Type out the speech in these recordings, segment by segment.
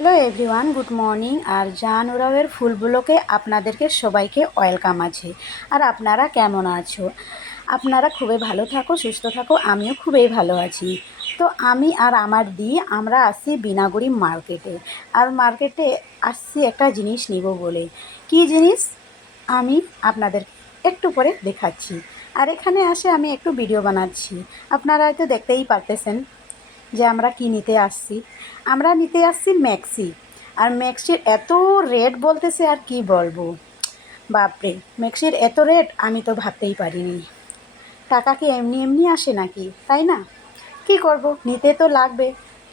Hello everyone, good morning. আর জান ওরাওয়ের ফুলগুলোকে আপনাদেরকে সবাইকে ওয়েলকাম আছে। আর আপনারা কেমন আছো? আপনারা খুবই ভালো থাকো, সুস্থ থাকো, আমিও খুবই ভালো আছি। তো আমি আর আমার আমরা আসছি বিনাগুড়ি মার্কেটে। আর মার্কেটে আসছি একটা জিনিস নিব বলে। কি জিনিস আমি আপনাদের একটু পরে দেখাচ্ছি। আর এখানে আসে আমি একটু ভিডিও বানাচ্ছি। আপনারা হয়তো দেখতেই পারতেছেন যে আমরা কি নিতে আসছি। আমরা নিতে আসছি ম্যাক্সি। আর ম্যাক্সির এত রেট বলতেছে, আর কি বলবো। বাপরে, ম্যাক্সির এত রেট আমি তো ভাবতেই পারিনি। টাকা কি এমনি এমনি আসে নাকি, তাই না? কি করব, নিতে তো লাগবে।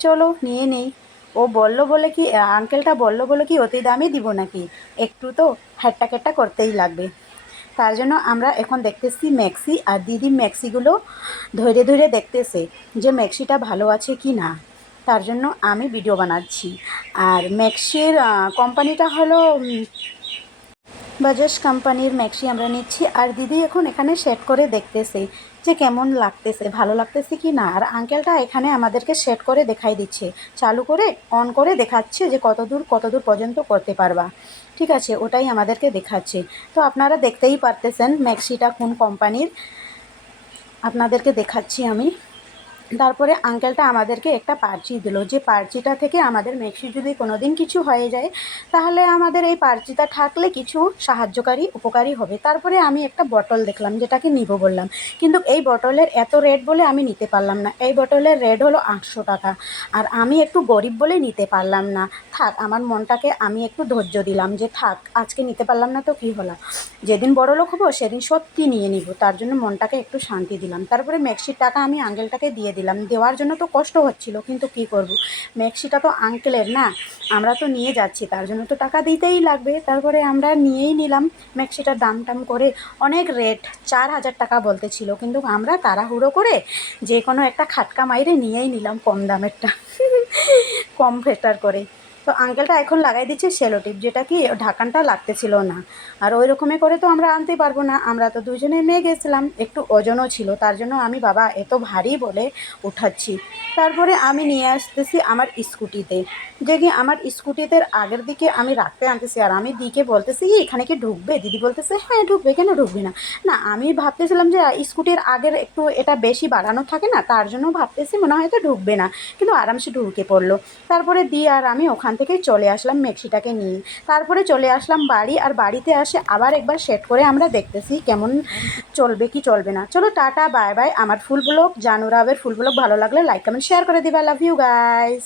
চলো নিয়ে নেই। ও বলল বলে কি, আঙ্কেলটা বলল বলে কি অতি দামই দিব নাকি? একটু তো হ্যাট্টা ক্যাট্টা করতেই লাগবে। তার জন্য আমরা এখন দেখতেছি ম্যাক্সি। আর দিদি ম্যাক্সিগুলো ধরে ধরে দেখতেছে যে ম্যাক্সিটা ভালো আছে কি না। তার জন্য আমি ভিডিও বানাচ্ছি। আর ম্যাক্সির কোম্পানিটা হলো বাজাজ কোম্পানির ম্যাক্সি আমরা নিচ্ছি। আর দিদি এখন এখানে সেট করে দেখতেছে যে কেমন লাগতেছে, ভালো লাগতেছে কি না। আর আঙ্কেলটা এখানে আমাদেরকে সেট করে দেখাই দিচ্ছে, চালু করে অন করে দেখাচ্ছে যে কত দূর পর্যন্ত করতে পারবা। ঠিক আছে, ওটাই আমাদেরকে দেখাচ্ছে। তো আপনারা দেখতেই পারতেছেন ম্যাক্সিটা কোন কোম্পানির, আপনাদেরকে দেখাচ্ছি আমি। তারপরে আঙ্কেলটা আমাদেরকে একটা পার্চি দিল, যে পার্চিটা থেকে আমাদের ম্যাক্সি যদি কোনো দিন কিছু হয়ে যায় তাহলে আমাদের এই পার্চিটা থাকলে কিছু সাহায্যকারী উপকারী হবে। তারপরে আমি একটা বটল দেখলাম যেটাকে নিব বললাম, কিন্তু এই বটলের এত রেট বলে আমি নিতে পারলাম না। এই বটলের রেট হলো 800 টাকা। আর আমি একটু গরিব বলে নিতে পারলাম না। থাক, আমার মনটাকে আমি একটু ধৈর্য দিলাম যে থাক, আজকে নিতে পারলাম না তো কী হলো, যেদিন বড়লোক হবো সেদিন সত্যি নিয়ে নিব। তার জন্য মনটাকে একটু শান্তি দিলাম। তারপরে ম্যাক্সির টাকা আমি আঙ্কেলটাকে দিয়ে দিলাম। দেওয়ার জন্য তো কষ্ট হচ্ছিল, কিন্তু কি করব, ম্যাক্সিটা তো আঙ্কেলের না, আমরা তো নিয়ে যাচ্ছি, তার জন্য তো টাকা দিতেই লাগবে। তারপরে আমরা নিয়েই নিলাম ম্যাক্সিটার দাম টাম করে। অনেক রেট, 4000 টাকা বলতেছিল, কিন্তু আমরা তাড়াহুড়ো করে যে কোনো একটা খাটকা মাইরে নিয়েই নিলাম কম দামেরটা কম ফেটার করে। তো আঙ্কেলটা এখন লাগাই দিচ্ছে সেলোটিপ, যেটা কি ঢাকানটা লাগতেছিল না। আর ওই রকমই করে তো আমরা আনতে পারবো না, আমরা তো দুজনে নিয়ে গেছিলাম, একটু ওজনও ছিল, তার জন্য আমি বাবা এত ভারী বলে উঠাচ্ছি। তারপরে আমি নিয়ে আসতেছি আমার স্কুটিতে, যে কি আমার স্কুটিতে আগের দিকে আমি রাখতে আনতেছি। আর আমি দিকে বলতেছি কি এখানে কি ঢুকবে? দিদি বলতেছে হ্যাঁ ঢুকবে, কেন ঢুকবে না। না, আমি ভাবতেছিলাম যে স্কুটির আগের একটু এটা বেশি বাড়ানো থাকে না, তার জন্য ভাবতেছি মনে হয় তো ঢুকবে না, কিন্তু আরামসে ঢুকে পড়লো। তারপরে আর আমি ওখান থেকে চলে আসলাম ম্যাক্সিটাকে নিয়ে। তারপরে চলে আসলাম বাড়ি। আর বাড়িতে আসে আবার একবার সেট করে আমরা দেখতেছি কেমন চলবে কি চলবে না। চলো টাটা, বাই বাই। আমার ফুল ব্লগ জানুরাবের ফুল ব্লগ ভালো লাগলে লাইক কমেন্ট শেয়ার করে দিবা। Love you guys.